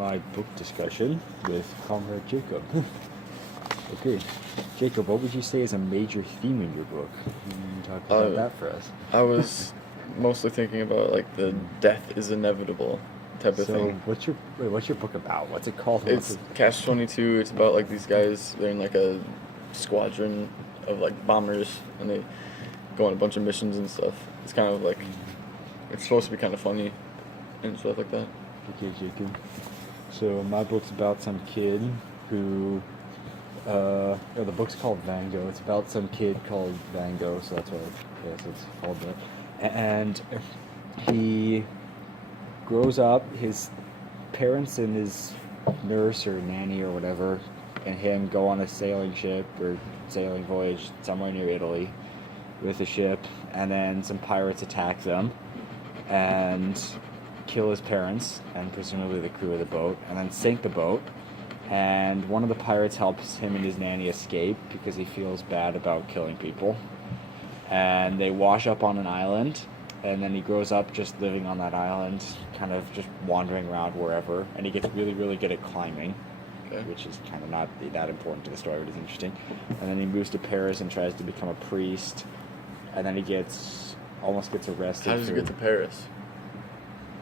my book discussion with Comrade Jacob. Okay, Jacob, what would you say is a major theme in your book? Can you talk about that for us? I was mostly thinking about like the death is inevitable type of thing. What's your book about? What's it called? It's Catch-22. It's about like these guys. They're in like a squadron of like bombers, and they go on a bunch of missions and stuff. It's kind of like it's supposed to be kind of funny and stuff like that. Okay, Jacob. So my book's about some kid who, the book's called Van Gogh. It's about some kid called Van Gogh, so that's what it's called that. And he grows up. His parents and his nurse or nanny or whatever, and him go on a sailing ship or sailing voyage somewhere near Italy with a ship, and then some pirates attack them and kill his parents and presumably the crew of the boat, and then sink the boat. And one of the pirates helps him and his nanny escape because he feels bad about killing people. And they wash up on an island, and then he grows up just living on that island, kind of just wandering around wherever, and he gets really, really good at climbing, which is kind of not that important to the story, but it's interesting. And then he moves to Paris and tries to become a priest, and then he almost gets arrested. How does he get to Paris?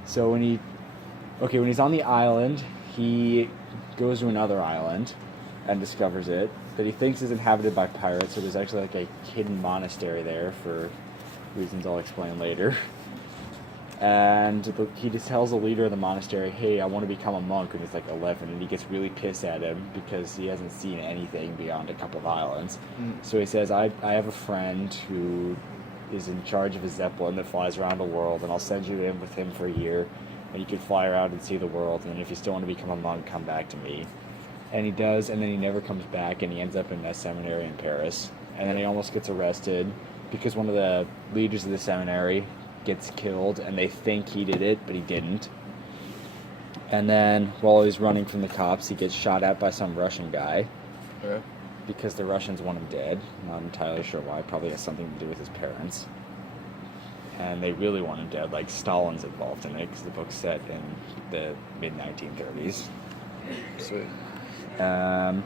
So when he's on the island, he goes to another island and discovers it that he thinks is inhabited by pirates. So there's actually like a hidden monastery there for reasons I'll explain later. And he just tells the leader of the monastery, hey, I want to become a monk when he's like 11, and he gets really pissed at him because he hasn't seen anything beyond a couple of islands. So he says, I have a friend who is in charge of a Zeppelin that flies around the world, and I'll send you in with him for a year, and you can fly around and see the world, and if you still want to become a monk, come back to me. And he does, and then he never comes back, and he ends up in a seminary in Paris. And then he almost gets arrested because one of the leaders of the seminary gets killed, and they think he did it, but he didn't. And then while he's running from the cops, he gets shot at by some Russian guy. Okay. Because the Russians want him dead. Not entirely sure why. Probably has something to do with his parents. And they really want him dead. Like, Stalin's involved in it, because the book's set in the mid-1930s. Sweet. And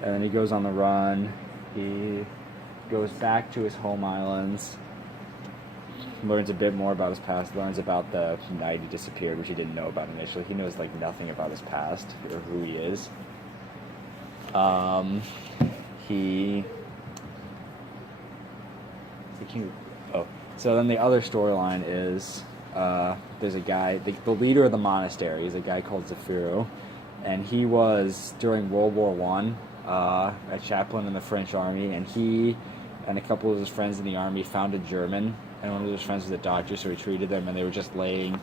then he goes on the run. He goes back to his home islands. Learns a bit more about his past. Learns about the night he disappeared, which he didn't know about initially. He knows, like, nothing about his past or who he is. So then the other storyline is there's a guy, the leader of the monastery is a guy called Zafiro, and he was, during World War I, a chaplain in the French army, and he and a couple of his friends in the army found a German, and one of his friends was a doctor, so he treated them, and they were just laying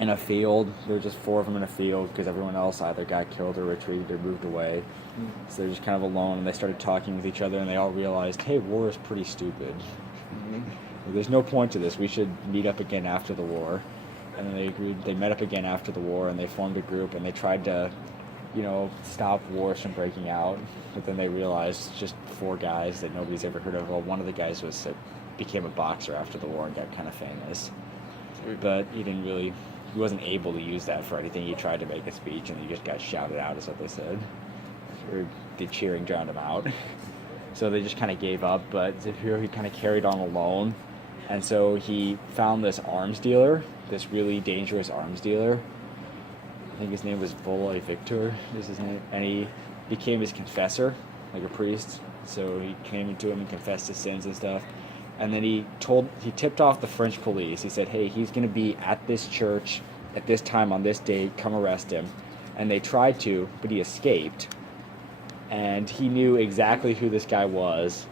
in a field. There were just 4 of them in a field because everyone else either got killed or retreated or moved away. So they're just kind of alone, and they started talking with each other, and they all realized, hey, war is pretty stupid. There's no point to this. We should meet up again after the war. And then they agreed. They met up again after the war, and they formed a group, and they tried to, stop wars from breaking out. But then they realized, just 4 guys that nobody's ever heard of. Well, one of the guys became a boxer after the war and got kind of famous. But he wasn't able to use that for anything. He tried to make a speech, and he just got shouted out, is what they said. Or the cheering drowned him out. So they just kind of gave up, but Zafiro, he kind of carried on alone. And so he found this arms dealer, this really dangerous arms dealer. I think his name was Voloy Victor, is his name. And he became his confessor, like a priest. So he came to him and confessed his sins and stuff. And then he tipped off the French police. He said, hey, he's going to be at this church at this time on this date, come arrest him. And they tried to, but he escaped. And he knew exactly who this guy was,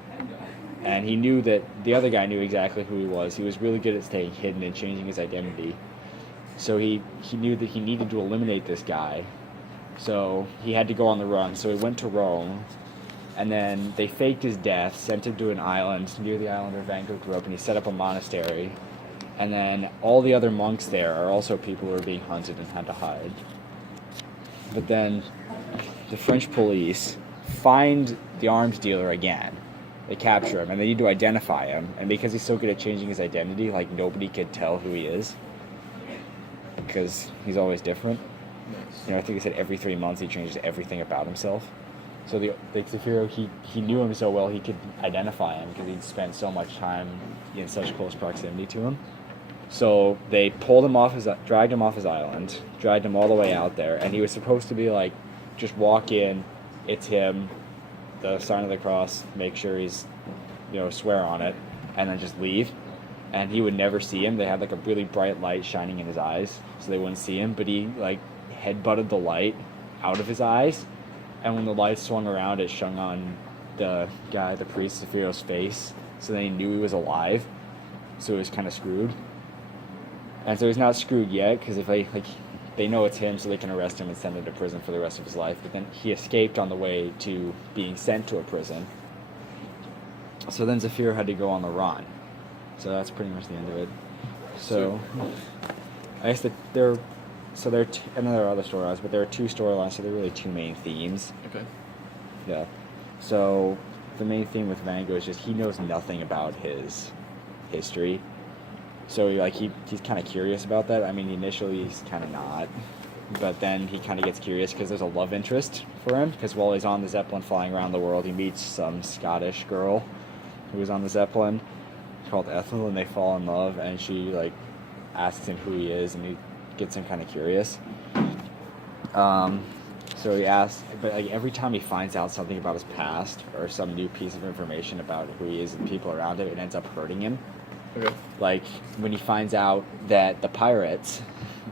and he knew that the other guy knew exactly who he was. He was really good at staying hidden and changing his identity. So he knew that he needed to eliminate this guy. So he had to go on the run. So he went to Rome, and then they faked his death, sent him to an island near the island where Van Gogh grew up, and he set up a monastery. And then all the other monks there are also people who are being hunted and had to hide. But then the French police find the arms dealer again. They capture him, and they need to identify him. And because he's so good at changing his identity, like, nobody could tell who he is, because he's always different. Nice. You know, I think he said every 3 months he changes everything about himself. So the Zafiro, he knew him so well he could identify him because he'd spent so much time in such close proximity to him. So they dragged him off his island, dragged him all the way out there, and he was supposed to be like, just walk in, it's him, the sign of the cross, make sure he's, swear on it, and then just leave. And he would never see him. They had like a really bright light shining in his eyes, so they wouldn't see him. But he like headbutted the light out of his eyes, and when the light swung around, it shone on the priest Zafiro's face. So then he knew he was alive. So he was kind of screwed. And so he's not screwed yet because if they know it's him, so they can arrest him and send him to prison for the rest of his life. But then he escaped on the way to being sent to a prison. So then Zafiro had to go on the run. So that's pretty much the end of it. So I guess and then there are other storylines, but there are two storylines, so there are really two main themes. Okay. Yeah. So the main theme with Vango is just he knows nothing about his history. So he's kind of curious about that. I mean, initially he's kind of not, but then he kind of gets curious because there's a love interest for him. Because while he's on the Zeppelin flying around the world, he meets some Scottish girl who was on the Zeppelin called Ethel, and they fall in love. And she asks him who he is, and he gets him kind of curious. So he asks, but every time he finds out something about his past or some new piece of information about who he is and people around him, it ends up hurting him. Okay. Like when he finds out that the pirates,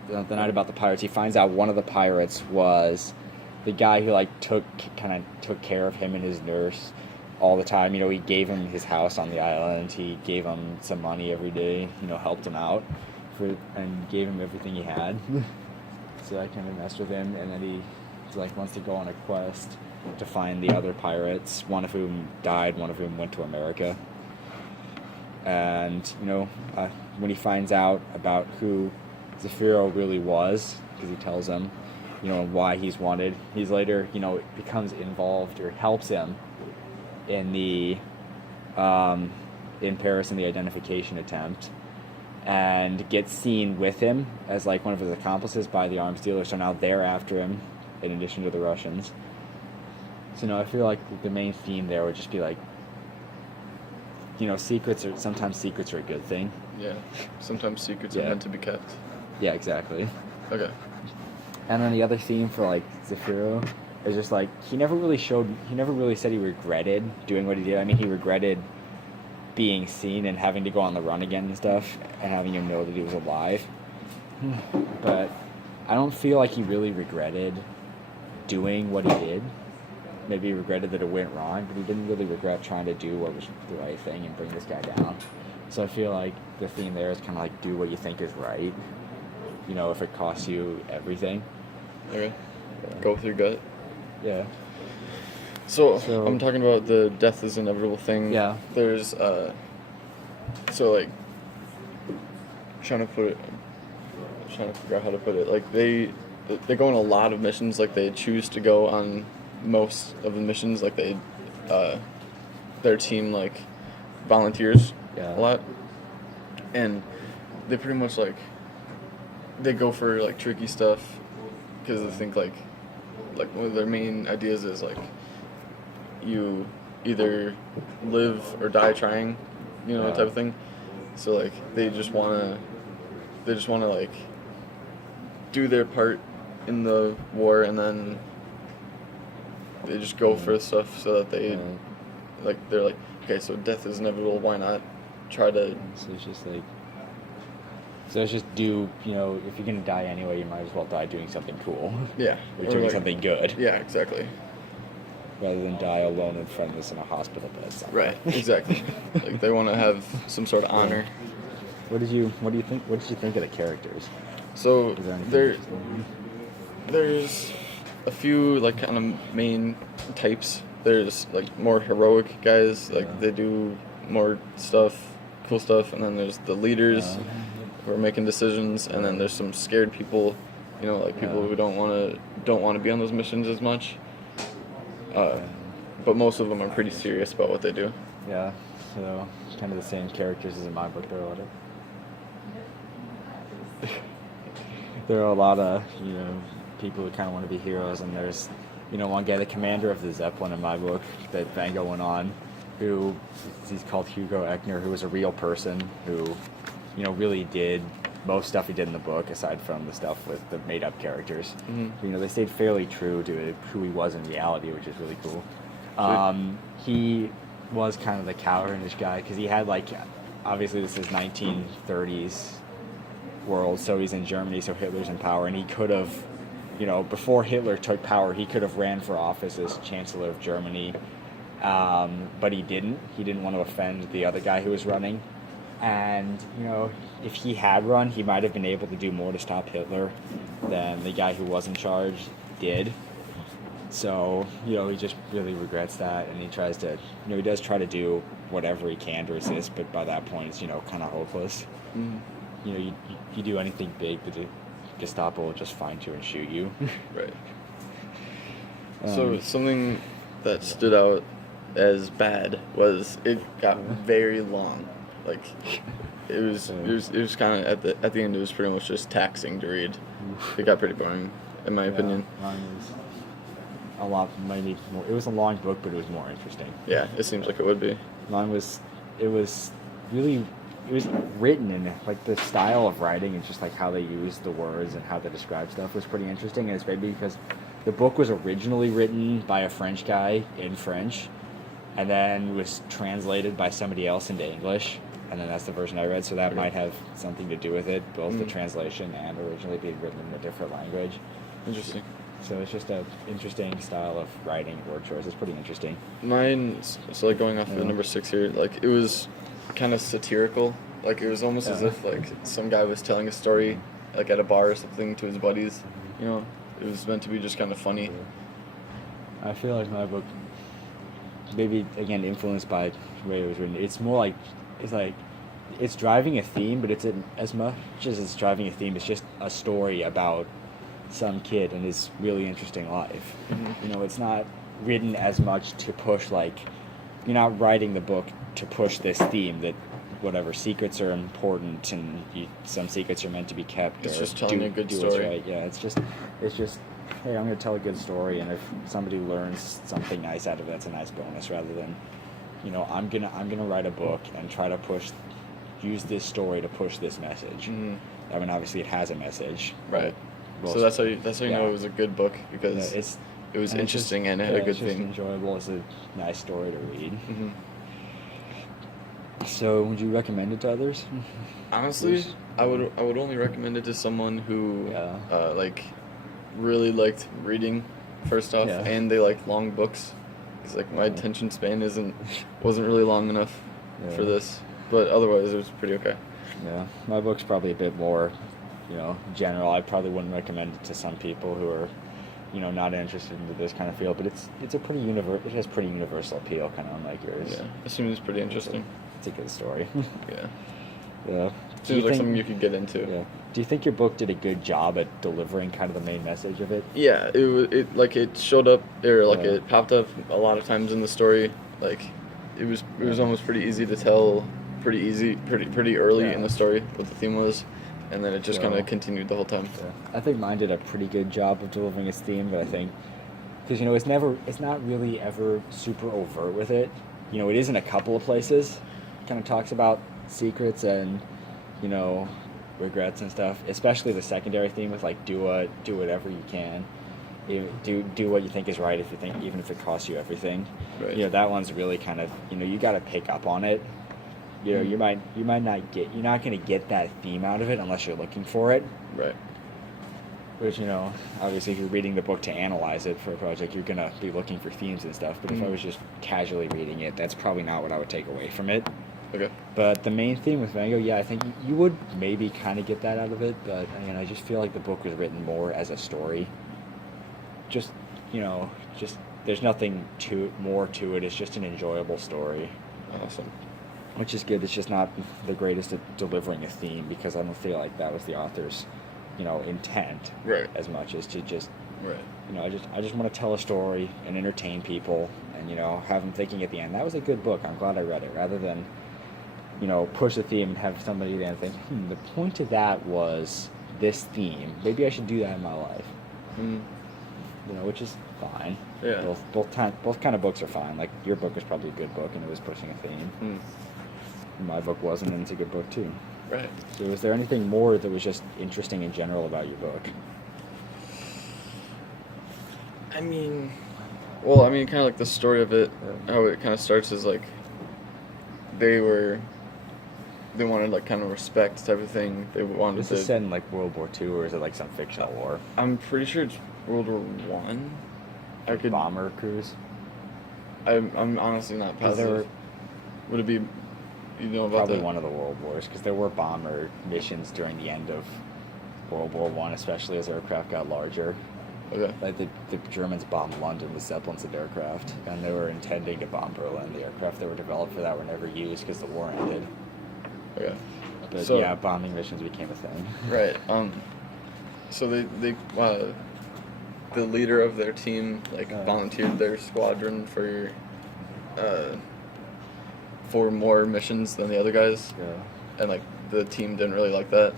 the night about the pirates, he finds out one of the pirates was the guy who took care of him and his nurse all the time. He gave him his house on the island. He gave him some money every day. Helped him out and gave him everything he had. So I kind of messed with him, and then he wants to go on a quest to find the other pirates. One of whom died. One of whom went to America. And, when he finds out about who Zafiro really was, because he tells him, why he's wanted, he's later, becomes involved or helps him in the, in Paris in the identification attempt, and gets seen with him as, one of his accomplices by the arms dealer, so now they're after him, in addition to the Russians. So, I feel like the main theme there would just be, sometimes secrets are a good thing. Yeah. Sometimes secrets are meant to be kept. Yeah, exactly. Okay. And then the other theme for Zafiro is just he never really said he regretted doing what he did. I mean, he regretted being seen and having to go on the run again and stuff, and having him know that he was alive. But I don't feel like he really regretted doing what he did. Maybe he regretted that it went wrong, but he didn't really regret trying to do what was the right thing and bring this guy down. So I feel like the theme there is kind of do what you think is right, if it costs you everything. Okay. Yeah. Go with your gut. Yeah. So I'm talking about the death is inevitable thing. Yeah. There's trying to figure out how to put it. They go on a lot of missions. They choose to go on most of the missions. Their team volunteers a lot, and they pretty much they go for tricky stuff because they think one of their main ideas is you either live or die trying, type of thing. So they just wanna do their part in the war, and then they just go for stuff so that they they're okay, so death is inevitable, why not try to... So it's just do, if you're gonna die anyway, you might as well die doing something cool. Yeah. Or doing something good. Yeah, exactly. Rather than die alone and friendless in a hospital bed somewhere. Right, exactly. They want to have some sort of honor. What did you think of the characters? So there's a few kind of main types. There's more heroic guys, they do more stuff, cool stuff, and then there's the leaders who are making decisions, and then there's some scared people, people who don't want to be on those missions as much. But most of them are pretty serious about what they do. Yeah, so it's kind of the same characters as in my book. There are a lot of people who kind of want to be heroes, and there's, one guy, the commander of the Zeppelin in my book that Van Gogh went on, who he's called Hugo Echner, who was a real person who, really did most stuff he did in the book, aside from the stuff with the made-up characters. Mm-hmm. They stayed fairly true to who he was in reality, which is really cool. He was kind of the Cavendish guy, because he had, obviously this is 1930s world, so he's in Germany, so Hitler's in power, and he could have, before Hitler took power, he could have ran for office as Chancellor of Germany, but he didn't. He didn't want to offend the other guy who was running. And, if he had run, he might have been able to do more to stop Hitler than the guy who was in charge did. So, he just really regrets that, and he tries to, he does try to do whatever he can to resist, but by that point it's, kind of hopeless. Mm-hmm. You do anything big, the Gestapo will just find you and shoot you. Right. So something that stood out as bad was it got very long. It was kind of at the end. It was pretty much just taxing to read. It got pretty boring, in my opinion. Mine was a lot. Maybe more. It was a long book, but it was more interesting. Yeah, it seems like it would be. Mine was. It was written in the style of writing and just how they use the words and how they describe stuff was pretty interesting. And it's maybe because the book was originally written by a French guy in French, and then was translated by somebody else into English. And then that's the version I read, so that might have something to do with it, both the translation and originally being written in a different language. Interesting. So it's just an interesting style of writing, word choice. It's pretty interesting. Mine, so going off of the number 6 here, it was kind of satirical. It was almost as if some guy was telling a story at a bar or something to his buddies. It was meant to be just kind of funny. I feel like my book, maybe again influenced by the way it was written, it's more it's driving a theme, but as much as it's driving a theme, it's just a story about some kid and his really interesting life. Mm-hmm. It's not written as much to push, you're not writing the book to push this theme that whatever secrets are important and some secrets are meant to be kept. It's or just telling a good story. What's right. Yeah, it's just hey, I'm going to tell a good story, and if somebody learns something nice out of it, that's a nice bonus, rather than, I'm gonna write a book and try to use this story to push this message. Mm-hmm. I mean, obviously it has a message. Right. So that's how you know it was a good book, because it was interesting and it had a good it's just theme. Enjoyable. It's a nice story to read. Mm-hmm. So, would you recommend it to others? Honestly, I would only recommend it to someone who really liked reading, first off, and they like long books. It's my attention span wasn't really long enough for this, but otherwise it was pretty okay. Yeah, my book's probably a bit more, general. I probably wouldn't recommend it to some people who are, not interested in this kind of field. But it's a pretty it has pretty universal appeal, kind of unlike yours. Yeah, it seems pretty interesting. It's a good story. Yeah. Yeah. Seems like something you could get into. Yeah. Do you think your book did a good job at delivering kind of the main message of it? Yeah, it showed up, or it popped up a lot of times in the story. It was almost pretty easy to tell, pretty early in the story what the theme was, and then it just kind of continued the whole time. Yeah. I think mine did a pretty good job of delivering its theme, but I think because it's not really ever super overt with it. It is in a couple of places. It kind of talks about secrets and regrets and stuff, especially the secondary theme with do whatever you can, do what you think is right, even if it costs you everything. Right. That one's really kind of you got to pick up on it. You might not you're not going to get that theme out of it unless you're looking for it. Right. Which obviously if you're reading the book to analyze it for a project, you're going to be looking for themes and stuff. But if I was just casually reading it, that's probably not what I would take away from it. Okay. But the main theme with Van Gogh, I think you would maybe kind of get that out of it, but I just feel like the book was written more as a story. Just there's nothing more to it. It's just an enjoyable story. Awesome. Which is good. It's just not the greatest at delivering a theme, because I don't feel like that was the author's, intent. Right. As much as to just. Right. I just want to tell a story and entertain people, and have them thinking at the end, that was a good book, I'm glad I read it, rather than push a theme and have somebody then think, the point of that was this theme, maybe I should do that in my life. Mm. Which is fine. Yeah. Both kind of books are fine. Like your book was probably a good book and it was pushing a theme. Mm. My book wasn't, and it's a good book too. Right. So was there anything more that was just interesting in general about your book? I mean, kind of like the story of it, how it kind of starts is like they wanted like kind of respect type of thing. They wanted Is to. this set in like World War II, or is it like some fictional war? I'm pretty sure it's World War One. I could. Bomber cruise. I'm honestly not Is positive. there Would it be? You know about probably that? one of the world wars, because there were bomber missions during the end of World War One, especially as aircraft got larger. Okay. Like the Germans bombed London with Zeppelins and aircraft, and they were intending to bomb Berlin. The aircraft that were developed for that were never used because the war ended. Okay. But So- yeah, bombing missions became a thing. Right. So they the leader of their team volunteered their squadron for more missions than the other guys, Yeah. and like the team didn't really like that.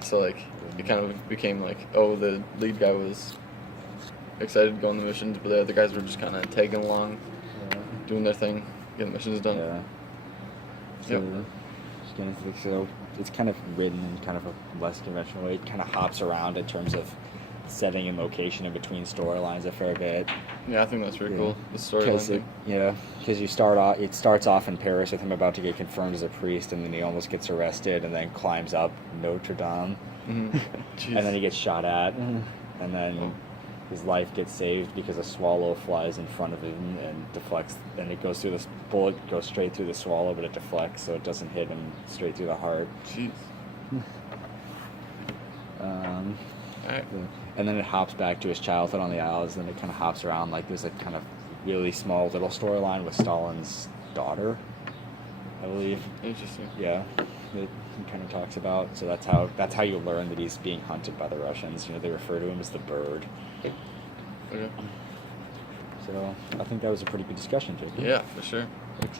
So like it kind of became like, oh, the lead guy was excited to go on the missions, but the other guys were just kind of tagging along, doing their thing, getting missions done. Yeah. So, Yep. just getting into so it's kind of written in kind of a less conventional way. It kind of hops around in terms of setting and location in between storylines a fair bit. Yeah, I think that's pretty Yeah. cool. The storyline thing. Because it starts off in Paris with him about to get confirmed as a priest, and then he almost gets arrested, and then climbs up Notre Dame, Mhm. and then he gets shot at, and then his life gets saved because a swallow flies in front of him and deflects, and it goes through this bullet goes straight through the swallow, but it deflects so it doesn't hit him straight through the heart. Jeez. Alright. And then it hops back to his childhood on the Isles, and it kind of hops around like there's a kind of really small little storyline with Stalin's daughter, I believe. Interesting. Yeah, that he kind of talks about. So that's how you learn that he's being hunted by the Russians. They refer to him as the Bird. Okay. So I think that was a pretty good discussion, Jacob. Yeah, for sure.